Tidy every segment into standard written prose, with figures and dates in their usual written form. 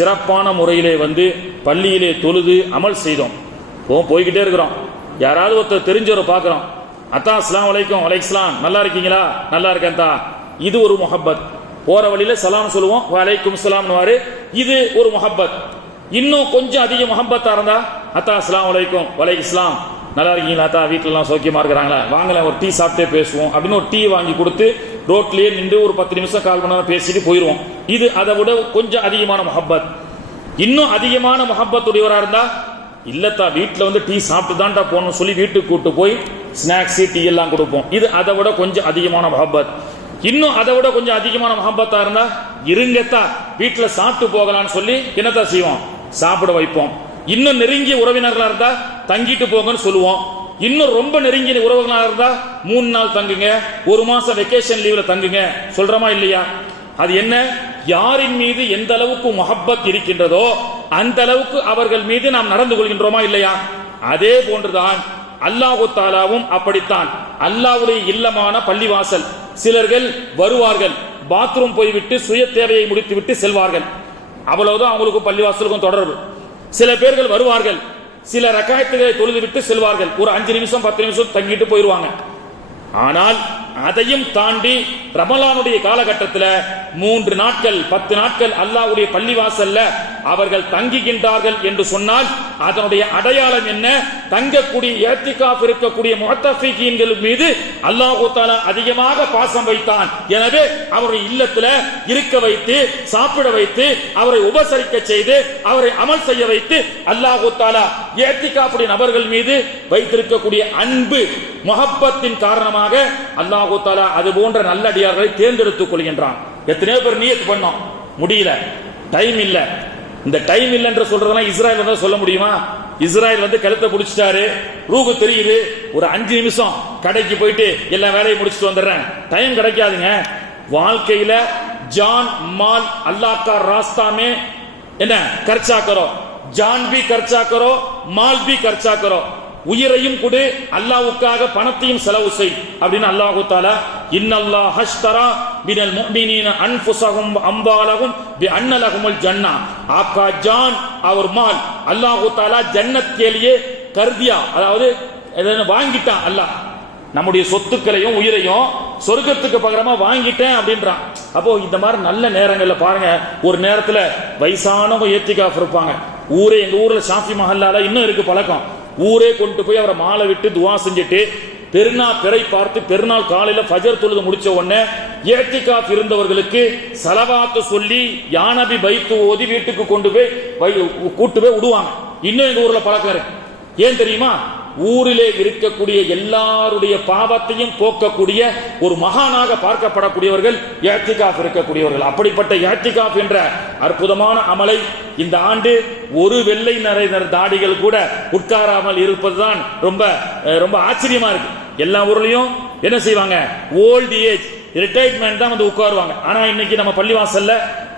சிறப்பான முறையிலே வந்து பள்ளியிலே தொழுது அமல் செய்தோம். போய்கிட்டே இருக்கிறோம். யாராவது ஒருத்தர் தெரிஞ்சவரை பார்க்குறோம். அத்தா அஸ்ஸலாமு அலைக்கும். வலைக்குஸ்ஸலாம். நல்லா இருக்கீங்களா? நல்லா இருக்கேன் தா. இது ஒரு முஹப்பத். போற வழியில சலாம் சொல்லுவோம், வலைக்கும் சலாம்னுவாரு. இது ஒரு முஹப்பத். இன்னும் கொஞ்சம் அதிக முஹப்பத்தா இருந்தா அத்தா அஸ்ஸலாமு அலைக்கும். வலைக்குஸ்ஸலாம். நல்லா இருக்கீங்களா அத்தா? வீட்டிலலாம் சௌக்கியமா இருக்கிறாங்களா? வாங்கலாம் ஒரு டீ சாப்பிட்டே பேசுவோம் அப்படின்னு ஒரு டீ வாங்கி கொடுத்து ரோட்லயே நின்று ஒரு 10 நிமிஷம் கால் மணி நேரம் பேசிட்டு போயிடுவோம். இது அதை விட கொஞ்சம் அதிகமான முஹப்பத். இன்னும் அதிகமான முஹப்பத்துடையவரா இருந்தா இல்லத்தா வீட்டில் வந்து டீ சாப்பிட்டு தான்டா போகணும்னு சொல்லி வீட்டுக்கு கூட்டு போய் ஸ்நாக்ஸ் டீ எல்லாம் கொடுப்போம். இது அதை விட கொஞ்சம் அதிகமான முஹப்பத். இன்னும் அதை விட கொஞ்சம் அதிகமான முஹப்பத்தா இருந்தா இருங்கத்தா வீட்டில் சாப்பிட்டு போகலான்னு சொல்லி என்னத்தா செய்வோம்? சாப்பிட வைப்போம். இன்னும் நெருங்கிய உறவினர்களா இருந்தா தங்கிட்டு போங்கன்னு சொல்லுவோம். இன்னும் ரொம்ப நெருங்கிய உறவுகளா இருந்தா 3 நாள் தங்குங்க, 1 மாசம் வெக்கேஷன் லீவ்ல தங்குங்க சொல்றோமா இல்லையா? அது என்ன? யாரின் மீது எந்த அளவுக்கு முஹப்பத் இருக்கின்றதோ அந்த அளவுக்கு அவர்கள் மீது நாம் நடந்து கொள்கின்றோமா இல்லையா? அதே போன்றுதான் அல்லாஹு தாலாவும் அப்படித்தான். அல்லாஹ்வுடைய இல்லமான பள்ளிவாசல் சிலர்கள் வருவார்கள், பாத்ரூம் போய்விட்டு சுய தேவையை முடித்து விட்டு செல்வார்கள். அவ்வளவுதான் அவங்களுக்கு பள்ளிவாசலுக்கும் தொடர்பு. சில பேர்கள் வருவார்கள், சில ரக்காயத்துகளை தொழுது விட்டு செல்வார்கள், ஒரு 5 நிமிஷம் 10 நிமிஷம் தங்கிட்டு போயிருவாங்க. ஆனால் அதையும் தாண்டி ரமலானுடைய காலகட்டத்தில் 3 நாட்கள் 10 நாட்கள் அல்லாஹ்வுடைய பள்ளிவாசல்ல அவர்கள் தங்குகின்றார்கள் என்று சொன்னால் அதனுடைய அடையாளம் என்ன? தங்கக்கூடிய இஅ்திகாஃப் இருக்கக்கூடிய முஅத்தஃபிகீன்கள் மீது அல்லாஹ் தஆலா அதிகமாக பாசம் வைத்தான். எனவே அவருடைய இல்லத்துல இருக்க வைத்து சாப்பிட வைத்து அவரை உபசரிக்க செய்து அவரை அமல் செய்ய வைத்து அல்லாஹ் தஆலா இஅ்திகாஃபுடைய நபர்கள் மீது வைத்திருக்கக்கூடிய அன்பு முஹப்பத்தின் காரணமாக அல்லாஹ் தஆலா அது போன்ற நல்லடியார்களை தேர்ந்தெடுத்துக் கொள்கின்றான். எத்தனையோ பேர் நியத் பண்ணோம், முடியல, டைம் இல்ல. இந்த டைம் இல்ல என்று சொல்றதெல்லாம் இஸ்ராயல் வந்து சொல்ல முடியுமா? இஸ்ராயல் வந்து கழுத்தை பிடிச்சிட்டாரு, ரூகு தெரியுது, ஒரு 5 நிமிஷம் கடைக்கு போயிட்டு எல்லா வேலையும் முடிச்சுட்டு வந்துடுறேன், டைம் கிடைக்காதுங்க. வாழ்க்கையில ஜான் மால் அல்லாஹ் கா ராஸ்தா में என்ன खर्चा करो, ஜான் भी खर्चा करो, மால் भी खर्चा करो. உயிரையும் கொடு, அல்லாஹ்வுக்காக பணத்தையும் செலவு செய் அப்படின்னு அல்லாஹ் தஆலா இன்னல்லாஹ் ஹஷ்தரா மினல் முஃமினீன அன்ஃபுஸஹும் அம்வாலஹும் பிஅன்ன லஹுமுல் ஜன்னah. आपका जान और माल அல்லாஹ் தஆலா ஜன்னத் के लिए कर दिया, அதாவது வாங்கிட்டான். அல்லாஹ் நம்முடைய சொத்துக்களையும் உயிரையும் சொர்க்கத்துக்கு பகரமா வாங்கிட்டேன் அப்படின்றான். அப்போ இந்த மாதிரி நல்ல நேரங்கள்ல பாருங்க, ஒரு நேரத்துல வயசானவங்க இஅ்திகாஃப் இருப்பாங்க. ஊரே எங்க ஊர்ல ஷாஃபி மஹல்லால இன்னும் இருக்கு பழக்கம். ஊரே கொண்டு போய் அவரை மாலை விட்டு துவா செஞ்சுட்டு பிறை பார்த்து பெருநாள் காலையில ஃபஜர் தொழுது முடிச்ச உடனே இஅ்திகாஃப் இருந்தவர்களுக்கு ஸலவாத்து சொல்லி யா நபி பைத்து ஓதி வீட்டுக்கு கொண்டு போய் கூட்டு போய் விடுவாங்க. இன்னும் எங்க ஊர்ல பழக்கம் இருக்கு. ஏன் தெரியுமா? ஊரிலே இருக்கக்கூடிய எல்லாருடைய பாவத்தையும் போக்கக்கூடிய ஒரு மகானாக பார்க்கப்படக்கூடியவர்கள் இஅ்திகாஃப் இருக்கக்கூடியவர்கள். அப்படிப்பட்ட இஅ்திகாஃப் என்ற அற்புதமான அமலை இந்த ஆண்டு ஒரு வெள்ளை நிறைந்த தாடிகள் கூட உட்காராமல் இருப்பதுதான் ரொம்ப ரொம்ப ஆச்சரியமா இருக்கு. எல்லா ஊர்லயும் என்ன செய்வாங்க? ஓல்ட் ஏஜ் ரிட்டையர்மெண்ட் தான் வந்து உட்காருவாங்க. ஆனா இன்னைக்கு நம்ம பள்ளிவாசல்ல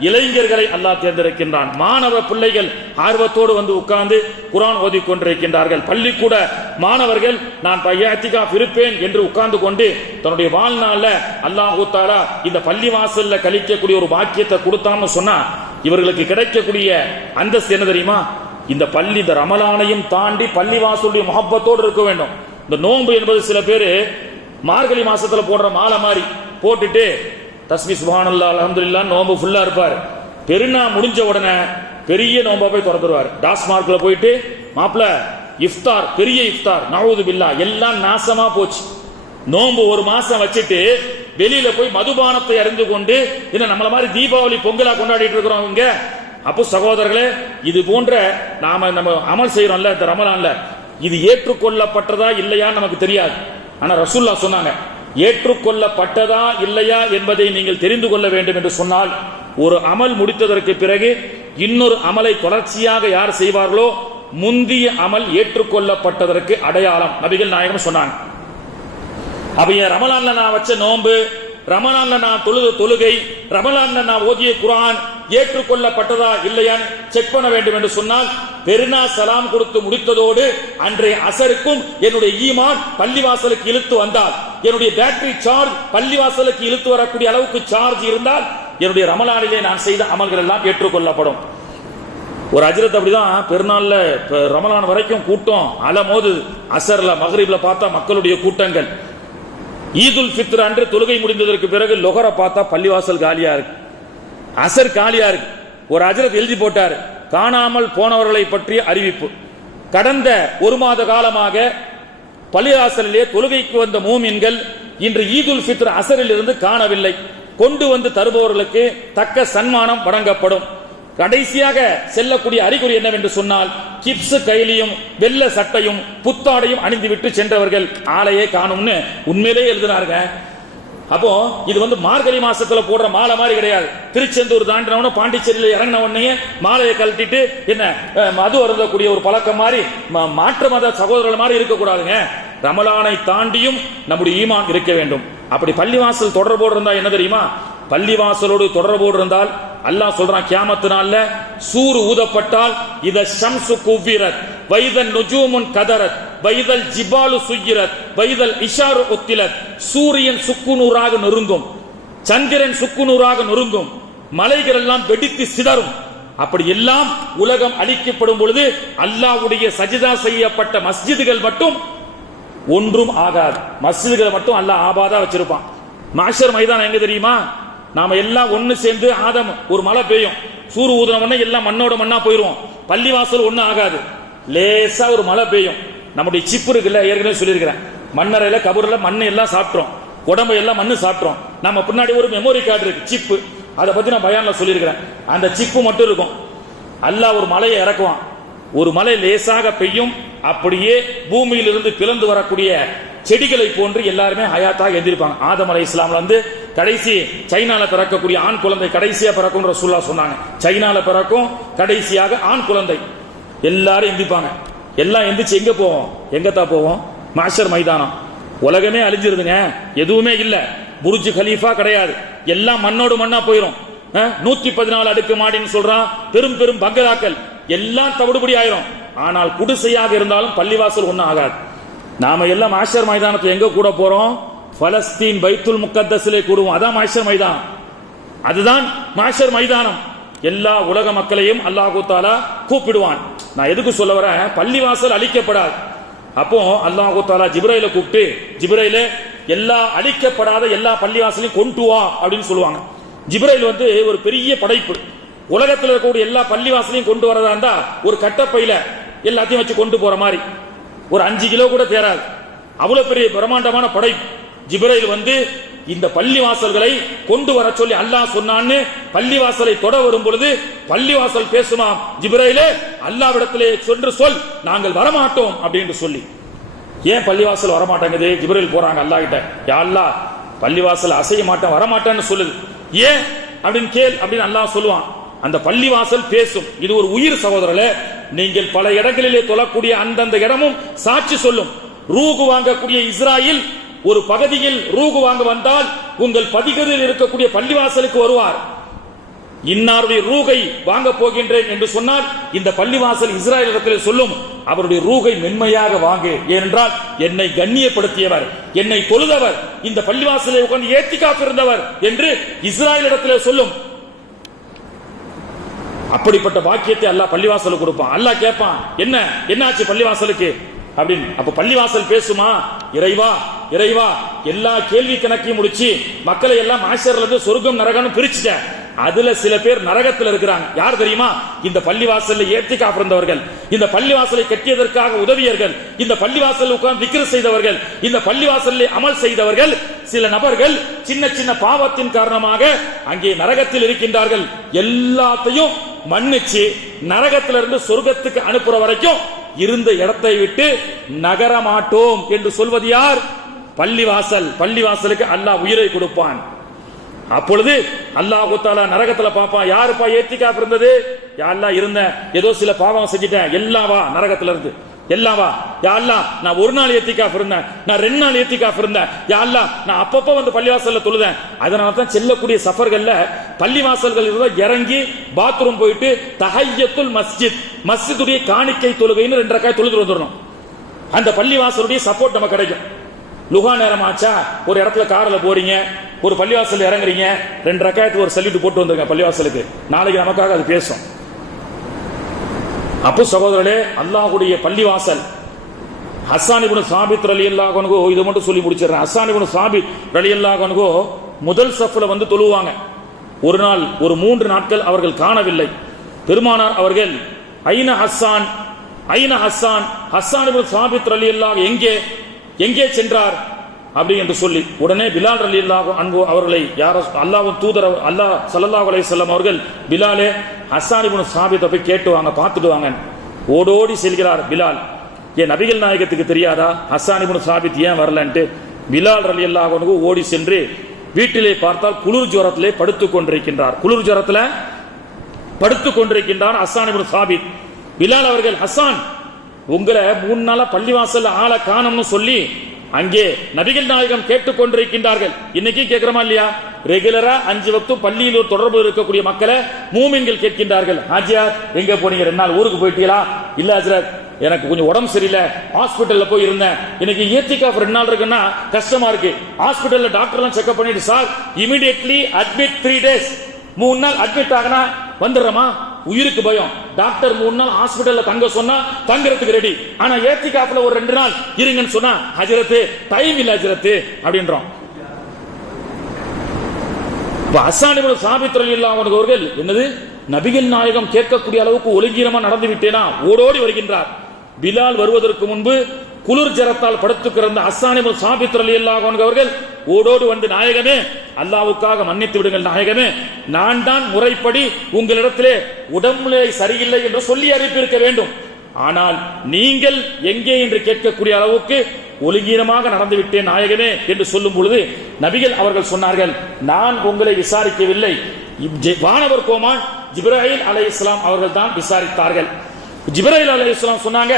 இளைஞர்களை அல்லாஹ் தேர்ந்தெடுக்கின்றான். மாணவ பிள்ளைகள் ஆர்வத்தோடு வந்து உட்கார்ந்து குர்ஆன் ஓதிக் கொண்டிருக்கின்றார்கள். பள்ளிக்கூட மாணவர்கள் நான் இஅ்திகாஃப் இருப்பேன் என்று உட்கார்ந்து கொண்டு தன்னுடைய வாழ்நாள்ல அல்லாஹ் தஆலா இந்த பள்ளிவாசல்ல கழிக்கக்கூடிய ஒரு பாக்கியத்தை கொடுத்தான்னு சொன்னா இவர்களுக்கு கிடைக்கக்கூடிய அந்தஸ்து என்ன தெரியுமா? இந்த ரமலானையும் தாண்டி பள்ளிவாசலுடைய முஹப்பத்தோடு இருக்க வேண்டும். இந்த நோன்பு என்பது சில பேர் மார்கழி மாசத்துல போடுற மாலை மாதிரி போட்டுட்டு தஸ்பீஹ் சுப்ஹானல்லாஹ் அல்ஹம்துலில்லாஹ் நோன்பு ஃபுல்லா இருப்பார். பெருநா முடிஞ்ச உடனே பெரிய நோன்பா போய் திறந்துருவார். டாஸ்மார்க்ல போயிட்டு மாப்ள இஃப்தார், பெரிய இஃப்தார், நஊது பில்லாஹ், எல்லாம் நாசமா போச்சு. நோன்பு 1 மாசம் வச்சுட்டு வெளியில போய் மதுபானத்தை அறிந்து கொண்டு என்ன நம்மள மாதிரி தீபாவளி பொங்கலா கொண்டாடிட்டு இருக்கிறோம் இங்க. அப்போ சகோதரர்களே, இது போன்ற நம்ம அமல் செய்யறோம்ல இந்த ரமலான்ல, இது ஏற்றுக்கொள்ளப்பட்டதா இல்லையா நமக்கு தெரியாது. ஆனா ரசூலுல்லாஹ் சொன்னாங்க, ஏற்றுக்கொள்ளப்பட்டதா இல்லையா என்பதை நீங்கள் தெரிந்து கொள்ள வேண்டும் என்று சொன்னால், ஒரு அமல் முடித்ததற்கு பிறகு இன்னொரு அமலை தொடர்ச்சியாக யார் செய்வார்களோ முந்திய அமல் ஏற்றுக்கொள்ளப்பட்டதற்கு அடையாளம் நபிகள் நாயகம் சொன்னாங்க. அப்ப ரமலான்ல நான் வச்ச நோன்பு, ரமலான்ல நான் தொழுத தொழுகை, ரமலான்ல நான் ஓதிய குர்ஆன் ஏற்றுக்கொள்ளப்பட்டதா இல்லையான்னு செக் பண்ண வேண்டும் என்று சொன்னால், பெருநா சலாம் கொடுத்து முடித்ததோடு அன்றைய அசருக்கும் என்னுடைய ஈமான் பள்ளிவாசலுக்கு இழுத்து வந்தால், என்னுடைய பேட்டரி சார்ஜ் பள்ளிவாசலுக்கு இழுத்து வரக்கூடிய அளவுக்கு சார்ஜ் இருந்தால், என்னுடைய ரமலானிலே நான் செய்த அமல்கள் எல்லாம் ஏற்றுக்கொள்ளப்படும். ஒரு ஹஜ்ரத் அப்படிதான் பெருநாள்ல ரமலான் வரைக்கும் கூட்டம் அலமோது, அசர்ல மகரிப்ல பார்த்தா மக்களுடைய கூட்டங்கள். ஈதுல் ஃபித்ர் அன்று தொழுகை முடிந்ததற்கு பிறகு லொஹர பார்த்தா பள்ளிவாசல் காலியா இருக்கு, அசர் காலியா இருக்கு. ஒரு ஹஜ்ரத் எழுதி போட்டார், காணாமல் போனவர்களை பற்றிய அறிவிப்பு. கடந்த ஒரு மாத காலமாக பள்ளிவாசலிலே தொழுகைக்கு வந்த மூமின்கள் இன்று ஈதுல் ஃபித்ர் அசரில் இருந்து காணவில்லை. கொண்டு வந்து தருபவர்களுக்கு தக்க சன்மானம் வழங்கப்படும். கடைசியாக செல்லக்கூடிய அறிகுறி என்னவென்று சொன்னால், கிப்ஸ் கைலியும் வெள்ள சட்டையும் புத்தாடையும் அணிந்துவிட்டு சென்றவர்கள் ஆளையே காணும்னு உண்மையிலே எழுதினாருங்க. அப்போ இது மார்கழி மாசத்துல போடுற மாலை மாதிரி கிடையாது. திருச்செந்தூர் தாண்டினவன பாண்டிச்சேரியில இறங்கின உடனே மாலையை கழட்டிட்டு என்ன மது அருந்தக்கூடிய ஒரு பழக்கம் மாதிரி மாற்று மத சகோதரர்கள் மாதிரி இருக்கக்கூடாதுங்க. ரமலானை தாண்டியும் நம்முடைய ஈமான் இருக்க வேண்டும். அப்படி பள்ளிவாசல் தொடர்போடு இருந்தா என்ன தெரியுமா, பள்ளிவாசலோடு தொடர்போடு இருந்தால் அல்லாஹ் சொல்றான், கியாமத்து நாள்ல சூர் ஊதப்பட்டால் இத ஷம்சு குவ்விரத் வைதல் நுஜூமுன் கதரத் வைதல் ஜிபாலு சுய்யிரத் வைதல் இஷாரு உத்திலத். சூரியன் சுக்குநூறாக நொறுங்கும், சந்திரன் சுக்குநூறாக நொறுங்கும், மலைகள் எல்லாம் வெடித்து சிதறும். அப்படி எல்லாம் உலகம் அழிக்கப்படும் பொழுது அல்லாஹ்வுடைய சஜிதா செய்யப்பட்ட மஸ்ஜிதுகள் மட்டும் ஒன்றும் ஆகாது. மஸ்ஜிதுகளை மட்டும் அல்லாஹ் ஆபாதா வச்சிருப்பான். மாஷர் மைதானம் எங்க தெரியுமா, நாம எல்லாம் ஒன்னு சேர்ந்து ஆதம் ஒரு மழை பெய்யும், சூறு ஊதுன எல்லாம் மண்ணோட மண்ணா போயிருவோம். பள்ளிவாசல் ஒண்ணு ஆகாது. லேசா ஒரு மழை பெய்யும், நம்முடைய சிப்பு இருக்குல்ல, ஏற்கனவே சொல்லியிருக்கிறேன், மண்ணறையில கபூர்ல மண்ணு எல்லாம் சாப்பிட்டோம், உடம்பு எல்லாம் மண்ணு சாப்பிட்டோம். நம்ம பின்னாடி ஒரு மெமோரி கார்டு இருக்கு, சிப்பு. அதை பத்தி நான் பயான்ல சொல்லியிருக்கிறேன். அந்த சிப்பு மட்டும் இருக்கும். அல்லாஹ் ஒரு மலையை இறக்குவான், ஒரு மலை லேசாக பெய்யும், அப்படியே பூமியிலிருந்து பிளந்து வரக்கூடிய செடிகளை போன்று எல்லாருமே ஹயாத்தாக எந்திருப்பாங்க. ஆதம் அலைஹிஸ்ஸலாம் கடைசி சைனால பிறக்கக்கூடிய ஆண் குழந்தை கடைசியா பிறக்கும் ரசூலுல்லாஹ் சொன்னாங்க. சைனால பிறக்கும் கடைசியாக ஆண் குழந்தை. எல்லாரும் எந்திப்பாங்க. எல்லாம் எந்திரிச்சு எங்க போவோம், எங்கத்தான் போவோம், மாஷர் மைதானம். உலகமே அழிஞ்சிருதுங்க, எதுவுமே இல்ல. புர்ஜ் கலீஃபா கிடையாது, எல்லாம் மண்ணோடு மண்ணா போயிரும். 114 அடுக்கு மாடின்னு சொல்றான், பெரும் பெரும் பங்களாக்கள் எல்லாம் தவிடுபடி ஆயிரும். ஆனால் குடிசையாக இருந்தாலும் பள்ளிவாசல் ஒன்னும் ஆகாது. நாம எல்லாம் மாஷர் மைதானத்தில் எங்க கூட போறோம், பலஸ்தீன் பைத்துல் முக்கத்தஸிலே கூடுவோம். அதான் மாஷர் மைதானம், அதுதான் மாஷர் மைதானம். எல்லா உலக மக்களையும் அல்லாஹ் தஆலா கூப்பிடுவான். நான் எதுக்கு சொல்ல வரேன், பள்ளிவாசல் அழிக்கப்படாது. அப்போ அல்லாஹ் தஆலா ஜிப்ரைல கூப்பிட்டு, ஜிப்ரைலே எல்லா அழிக்கப்படாத எல்லா பள்ளிவாசலையும் கொண்டு வா அப்படின்னு சொல்லுவாங்க. ஜிப்ரைல் ஒரு பெரிய படைப்பு. உலகத்தில் இருக்கக்கூடிய எல்லா பள்ளிவாசலையும் கொண்டு வரதா இருந்தா ஒரு கட்டப்பையில எல்லாத்தையும் வச்சு கொண்டு போற மாதிரி ஒரு 5 கிலோ கூட தேராது. அவ்வளவு பெரிய பிரம்மாண்டமான படைப்பு. ஜிப்ரைல் இந்த பள்ளிவாசல்களை கொண்டு வர சொல்லி அல்லாஹ் சொன்னான்னு பள்ளிவாசலை தொட வரும் பொழுது பள்ளிவாசல் பேசுமாம், ஜிப்ரைலே அல்லாஹ்விடத்திலே சென்று சொல், நாங்கள் வரமாட்டோம் அப்படின்னு சொல்லி. ஏன் பள்ளிவாசல் வரமாட்டாங்குது? ஜிப்ரைல் போறாங்க அல்லாஹ் கிட்ட, யா அல்லாஹ் பள்ளிவாசல் அசைய மாட்டேன் வரமாட்டேன்னு சொல்லுது. ஏன் அப்படின்னு கேள் அப்படின்னு அல்லாஹ் சொல்லுவான். அந்த பள்ளிவாசல் பேசும். இது ஒரு உயிர் சகோதரர்களே. நீங்கள் பல இடங்களிலே தொழக்கூடிய அந்தந்த இடமும் சாட்சி சொல்லும். ரூகு வாங்கக்கூடிய இஸ்ராயில் ஒரு பகுதியில் ரூகு வாங்க வந்தால் உங்கள் பதிகளில் இருக்கக்கூடிய பள்ளிவாசலுக்கு வருவார். இன்னாருடைய ரூகை வாங்க போகின்றேன் என்று சொன்னால் இந்த பள்ளிவாசல் இஸ்ராயல் இடத்தில் சொல்லும், அவருடைய ரூகை மென்மையாக வாங்கு, ஏனென்றால் என்னை கண்ணியப்படுத்தியவர், என்னை தொழுதவர், இந்த பள்ளிவாசலை உட்கார்ந்து ஏத்திகாஃப் இருந்தவர் என்று இஸ்ராயல் இடத்தில் சொல்லும். அப்படிப்பட்ட பாக்கியத்தை அல்லாஹ் பள்ளிவாசலுக்கு கொடுப்பான். அல்லாஹ் கேட்பான், என்ன ஆச்சு பள்ளிவாசலுக்கு அப்படின்னு. அப்ப பள்ளிவாசல் பேசுமா, இறைவா இறைவா எல்லா கேள்வி கணக்கையும் முடிச்சு மக்களை எல்லாம் மாஷர்ல இருந்து சொர்க்கம் நரகம்னு பிரிச்சுட்டேன். அதுல சில பேர் நரகத்தில் இருக்கிறாங்க. யார் தெரியுமா? இந்த பள்ளிவாசல்ல ஏத்திகாஃப் இருந்தவர்கள், இந்த பள்ளிவாசலை கட்டியதற்காக உதவியர்கள், இந்த பள்ளிவாசல் உட்கார்ந்து திக்ர் செய்தவர்கள், இந்த பள்ளிவாசல்ல அமல் செய்தவர்கள். சில நபர்கள் சின்ன சின்ன பாவத்தின் காரணமாக அங்கே நரகத்தில் இருக்கின்றார்கள். எல்லாத்தையும் மன்னிச்சு நரகத்திலிருந்து சொர்க்கத்துக்கு அனுப்புற வரைக்கும் இருந்த இடத்தை விட்டு நகர மாட்டோம் என்று சொல்வது யார்? பள்ளிவாசல். பள்ளிவாசலுக்கு அல்லாஹ் உயிரை கொடுப்பான். அப்பொழுது அல்லாஹ் தஆலா நரகத்துல பாப்பான், யாருப்பா ஏத்திகாஃப் இருந்தது? யா அல்லாஹ் இருந்த, ஏதோ சில பாவம் செஞ்சிட்டேன், எல்லாம் வா நரகத்துல இருந்து, எல்லாம் வா. யா அல்லாஹ் நான் ஒரு நாள் ஏத்திகாஃப் இருந்தேன், நான் 2 நாள் ஏத்திகாஃப் இருந்தேன், யா அல்லாஹ் நான் அப்பப்ப பள்ளிவாசல்ல தொழுதேன். அதனால தான் செல்லக்கூடிய சஃபர்கள்ல பள்ளிவாசல்கள் இருந்தா இறங்கி பாத்ரூம் போயிட்டு தஹய்யத்துல் மஸ்ஜித், மஸ்ஜிதுடைய காணிக்கை தொழுகைன்னு 2 ரக்காத் தொழுது வந்துடணும். அந்த பள்ளிவாசலுடைய சப்போர்ட் நமக்கு கிடைக்கும். லுகா நேரம் ஆச்சா, ஒரு இடத்துல கார்ல போறீங்க, ஒரு பள்ளிவாசல் இறங்குறீங்க, 2 ரக்காயத்துக்கு ஒரு சல்யூட் போட்டு வந்துருங்க பள்ளிவாசலுக்கு. நாளைக்கு நமக்காக அது பேசும். அப்போ சகோதரர்களே, அல்லாஹ்வுடைய பள்ளிவாசல் ஹஸ்ஸான் இப்னு சாபித் ரலியல்லாஹு அன்ஹு, இது மட்டும் சொல்லி முடிச்சிடுறேன். ஹஸ்ஸான் இப்னு சாபித் ரலியல்லாஹு அன்ஹு முதல் சஃப்ல வந்து தொழுவாங்க. ஒரு நாள், ஒரு 3 நாட்கள் அவர்கள் காணவில்லை. பெருமானார் அவர்கள் ஐன ஹஸ்ஸான், ஐன ஹஸ்ஸான், ஹஸ்ஸான் இப்னு சாபித் ரலியல்லாஹு எங்கே சென்றார் அப்படி என்று சொல்லி உடனே பிலால் ரலியல்லாஹு அன்ஹு அவர்களை, யார் அல்லாஹ்வின் தூதர் அல்லாஹ் ஸல்லல்லாஹு அலைஹி வஸல்லம் அவர்கள், பிலாலே ஹஸ்ஸான் இப்னு சாபித்தை போய் கேட்டு வாங்க, பார்த்துட்டு வாங்க. ஓடோடி செல்கிறார் பிலால். ஏன் நபிகள் நாயகத்துக்கு தெரியாதா ஹஸ்ஸான் இப்னு சாபித் ஏன் வரலன்ட்டு? பிலால் ரலியல்லாஹு அன்ஹு ஓடி சென்று வீட்டிலே பார்த்தால் குளிர் ஜுரத்திலே படுத்துக் கொண்டிருக்கின்றார். குளிர் ஜுரத்துல படுத்துக் கொண்டிருக்கின்றார் ஹஸ்ஸான் இப்னு சாபித். பிலால் அவர்கள், ஹஸ்ஸான், உங்களை 3 நாளா பள்ளிவாசல்ல ஆளை காணோம்னு சொல்லி அங்கே நபிகள் நாயகம் கேட்டுக் கொண்டிருக்கின்றார்கள். இன்னைக்கு கேட்கிறோமா இல்லையா? ரெகுலரா 5 வக்து பள்ளியில் தொடர்பு இருக்கக்கூடிய மக்களை மூமின்கள் கேட்கின்றார்கள், ஹாஜியார் எங்க போனீங்க, 2 நாள் ஊருக்கு போயிட்டீங்களா? இல்ல ஹஜ்ரத், எனக்கு கொஞ்சம் உடம்பு சரியில்லை, ஹாஸ்பிட்டல்ல போய் இருந்தேன், இன்னைக்கு ஏத்திகாஃப் 2 நாள் இருக்குன்னா கஷ்டமா இருக்கு, ஹாஸ்பிட்டல்ல டாக்டர் எல்லாம் செக்அப் பண்ணிட்டு, சார் இமிடியட்லி அட்மிட் 3 days, 3 நாள் அட்மிட் ஆகனா வந்துடுறமா? உயிருக்கு பயம். டாக்டர் 3 நாள் ஹாஸ்பிட்டல்ல தங்க சொன்னா தங்கறதுக்கு ரெடி. ஆனா ஏத்திகாஃப்ல ஒரு 2 நாள் இருங்கன்னு சொன்னா, ஹஜ்ரத் டைம் இல்ல ஹஜ்ரத் அப்படின்றோம். ஹஸ்ஸான் இப்னு சாபித் ரலியல்லாஹு அன்ஹு அவர்கள், என்னது நபிகள் நாயகம் கேட்கக்கூடிய அளவுக்கு ஒழுங்கீனமா நடந்து விட்டேனா? ஓடோடி வருகின்றார். பிலால் வருவதற்கு முன்பு குளிர் ஜரத்தால் படுத்து கிடந்த ஹஸ்ஸான் இப்னு சாபித் ரலியல்லாஹு அன்ஹு அவர்கள் ஓடோடு வந்து, நாயகமே, அல்லாஹ்வுக்காக மன்னித்து விடுங்கள் நாயகமே, நான் தான் முறைப்படி உங்களிடத்திலே உடம்புலே சரியில்லை என்று சொல்லி அறிவிப்பிருக்க வேண்டும். ஆனால் நீங்கள் எங்கே என்று கேட்கக்கூடிய அளவுக்கு ஒழுங்கீனமாக நடந்து விட்டேன் நாயகமே என்று சொல்லும் பொழுது நபிகள் அவர்கள் சொன்னார்கள், நான் உங்களை விசாரிக்கவில்லை, வானவர் கோமான் ஜிப்ராயில் அலைஹிஸ்ஸலாம் அவர்கள் தான் விசாரித்தார்கள். ஜிப்ராயில் அலைஹிஸ்ஸலாம் சொன்னாங்க,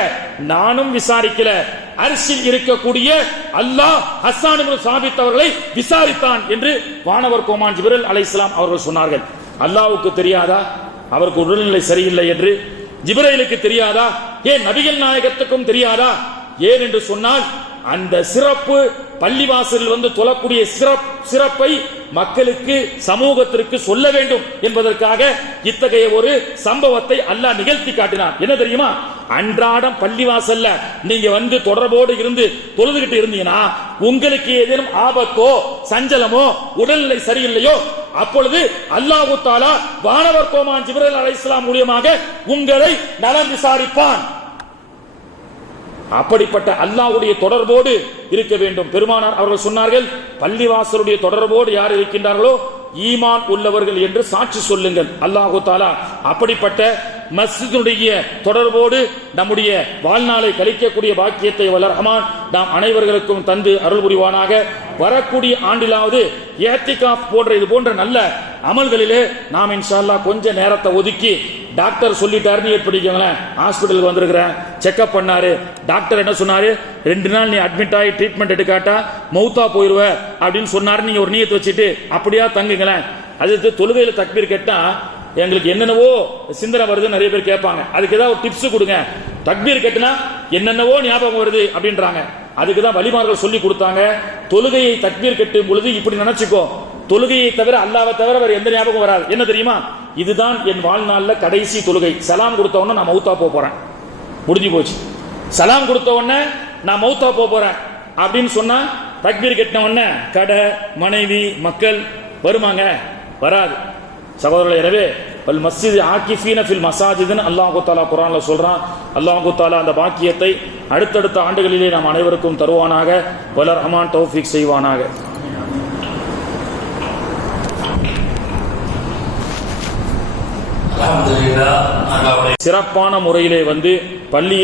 நானும் விசாரிக்கல, அர்ஷில் இருக்கக்கூடிய அல்லாஹ் ஹஸ்ஸான் இப்னு சாபித் அவர்களை விசாரித்தான் என்று வானவர் கோமான் ஜிப்ராயில் அலைஹிஸ்ஸலாம் அவர்கள் சொன்னார்கள். அல்லாஹ்வுக்கு தெரியாதா அவருக்கு உடல்நிலை சரியில்லை என்று? ஜிப்ராயிலுக்கு தெரியாதா? ஏன் நபிகள் நாயகத்துக்கும் தெரியாதா? ஏன் என்று சொன்னால், அந்த சிறப்பு பள்ளிவாசலில் வந்து தொழக்கூடிய சிறப்பை மக்களுக்கு, சமூகத்திற்கு சொல்ல வேண்டும் என்பதற்காக இத்தகைய ஒரு சம்பவத்தை அல்லாஹ் நிகழ்த்தி காட்டினார். என்ன தெரியுமா? அன்றாடம் பள்ளிவாசல்ல நீங்க வந்து தொடர்போடு இருந்து தொழுதுகிட்டு இருந்தீங்கன்னா, உங்களுக்கு ஏதேனும் ஆபத்தோ சஞ்சலமோ உடல்நிலை சரியில்லையோ, அப்பொழுது அல்லாஹ் தஆலா வானவர் கோமான் ஜிப்ரீல் அலைஹிஸ்ஸலாம் மூலமாக உங்களை நலம் விசாரிப்பான். அப்படிப்பட்ட அல்லாஹ்வுடைய தொடர்போடு இருக்க வேண்டும். பெருமானார் அவர்கள் சொன்னார்கள், பள்ளிவாசலுடைய தொடர்போடு யார் இருக்கின்றார்களோ ஈமான் உள்ளவர்கள் என்று சாட்சி சொல்லுங்கள். அல்லாஹ் தஆலா அப்படிப்பட்ட மஸ்ஜிதுடைய தொடர்போடு நம்முடைய வாழ்நாளை கழிக்கக்கூடிய பாக்கியத்தை வல்ல ரஹ்மான் நாம் அனைவர்களுக்கும் தந்து அருள் புரிவானாக. வரக்கூடிய ஆண்டிலாவது இஅ்திகாஃப் போன்ற இது போன்ற நல்ல அமல்களிலே நாம் இன்ஷா அல்லாஹ் கொஞ்ச நேரத்தை ஒதுக்கி, டாக்டர் சொல்லிட்டாருன்னு ஏற்படுத்திக்கோங்களேன், ஹாஸ்பிட்டலுக்கு வந்திருக்கிறேன், செக்அப் பண்ணாரு, டாக்டர் என்ன சொன்னாரு, 2 நாள் நீ அட்மிட் ஆகி ட்ரீட்மெண்ட் எடுக்காட்டா மௌத்தா போயிருவ அப்படின்னு சொன்னாரு. நீங்க ஒரு நியத்து வச்சுட்டு அப்படியா தங்குங்களேன். அது தொழுகையில தக்பீர் கேட்டா எங்களுக்கு என்னென்னவோ சிந்தனை வருது, நிறைய பேர் கேட்பாங்க, அதுக்கு ஏதாவது ஒரு டிப்ஸ் கொடுங்க. தக்பீர் கட்டினா என்னென்னவோ ஞாபகம் வருது அப்படின்றாங்க. அதுக்கு தான் வலிமார்கள் சொல்லி கொடுத்தாங்க, தொழுகையை தக்பீர் கட்டும் பொழுது இப்படி நினைச்சுக்கோ, தொழுகையை தவிர அல்லாஹ்வை தவிர வேற எந்த ஞாபகம் வராது. என்ன தெரியுமா? இதுதான் என் வாழ்நாள்ல கடைசி தொழுகை, சலாம் கொடுத்த உடனே நான் மௌத்தா போறேன், முடிஞ்சு போச்சு. சலாம் கொடுத்த உடனே நான் மௌத்தா போறேன் அப்படின்னு சொன்னா, தக்பீர் கட்டின உடனே கடை, மனைவி, மக்கள் வருமாங்க? வராது சகோதரர்களே. எனவே வல் மஸ்ஜித் ஆகிஃபீன ஃபில் மசாஜித்னு அல்லாஹ் தஆலா குர்ஆன்ல சொல்றான். அல்லாஹ் தஆலா அந்த பாக்கியத்தை அடுத்தடுத்த ஆண்டுகளிலே நாம் அனைவருக்கும் தருவானாக. வல்ல ரஹ்மான் தௌஃபீக் செய்வானாக. சிறப்பான முறையிலே வந்து பள்ளியில்